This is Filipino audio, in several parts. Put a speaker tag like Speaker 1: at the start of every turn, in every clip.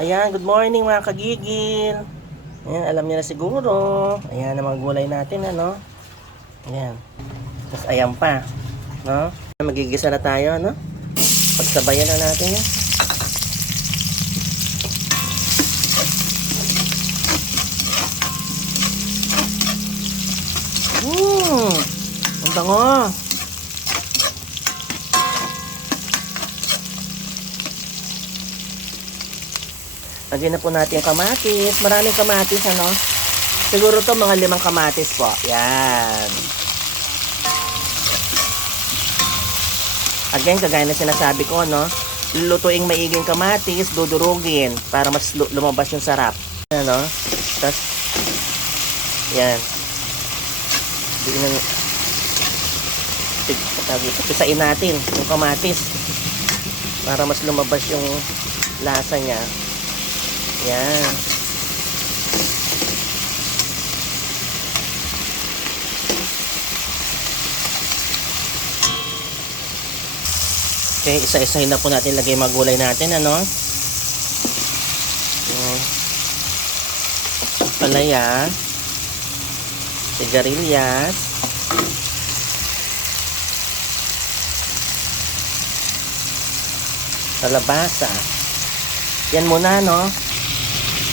Speaker 1: Ayan, good morning mga kagigil. Ayan, alam niyo na siguro. Ayan ang mga gulay natin, ano? Ayan. Tapos ayan pa. No? Magigisa na tayo, no? Pagsabayan na natin yan. Mmm! Ang bango! Lagyan na po natin yung kamatis. Maraming kamatis, ano? Siguro to mga limang kamatis po. Yan. Again, kagaya na sinasabi ko, no? Lulutuing maiging kamatis, dudurugin para mas lu- lumabas yung sarap. Ano? Tapos, yan. Di nang pisain natin yung kamatis para mas lumabas yung lasa niya. Yan. Okay, isa-isahin na po natin lagay mga gulay natin, ano? Yung palaya, sigarilyas, kalabasa. Yan muna, no?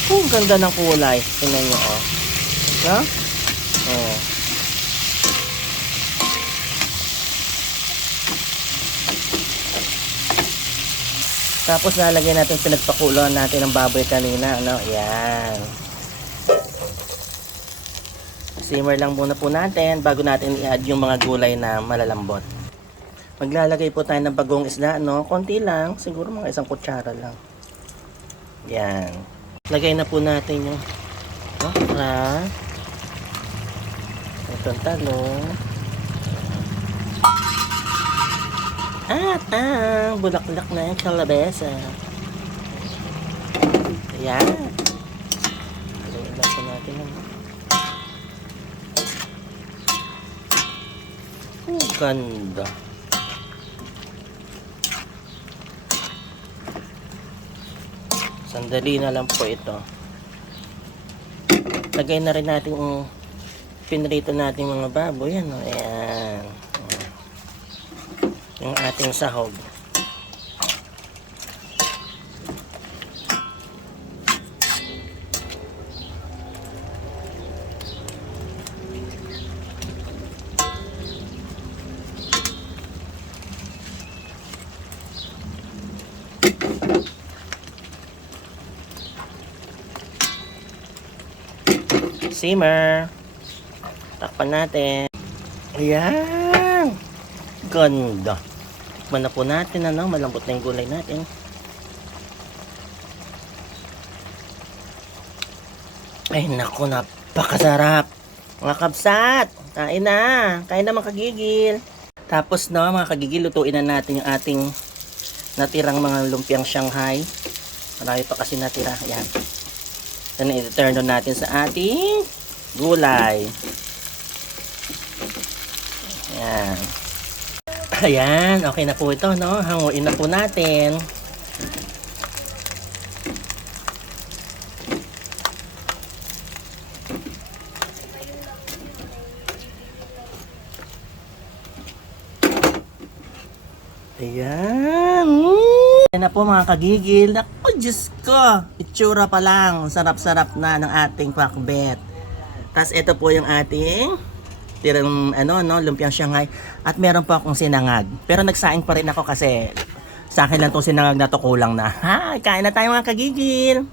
Speaker 1: Oh, ganda ng kulay. Tingnan nyo, oh. No? Oh. Tapos lalagyan natin pinagpakuloan natin ng baboy kanina, ano? Yan. Simmer lang muna po natin bago natin i-add yung mga gulay na malalambot. Maglalagay po tayo ng bagong isda, no? Konti lang, siguro mga isang kutsara lang. Yan. Lagay na po natin yung okra. Itong talong. At ang bulaklak na yung kalabesa. Ayan. Haluin lang po natin ganda. Sandali na lang po ito. Lagay na rin natin yung pinrito natin mga baboy. Ano? Ayan. Yung ating sahog. Simmer. Takpan natin. Ayan. Ganda. Tikman na po natin, ano, malambot na yung gulay natin. Ay, naku, napakasarap. Mga kabsat, kain na. Kain na mga kagigil. Tapos no, mga kagigil, lutuin na natin yung ating natirang mga lumpiang Shanghai. Marami pa kasi natira. Yan. Then, i-turn on natin sa ating gulay. Yan. Ayan, okay na po ito, no? Hanguin na po natin. Ayan. Ayan na po mga kagigil. Naku, Diyos ko. Itsura pa lang. Sarap-sarap na ng ating pakbet. Tapos ito po yung ating tirang ano no lumpiang Shanghai at meron pa akong sinangag pero nagsaing pa rin ako kasi sa akin lang tong sinangag na to kulang na ha kain na tayo mga kagigil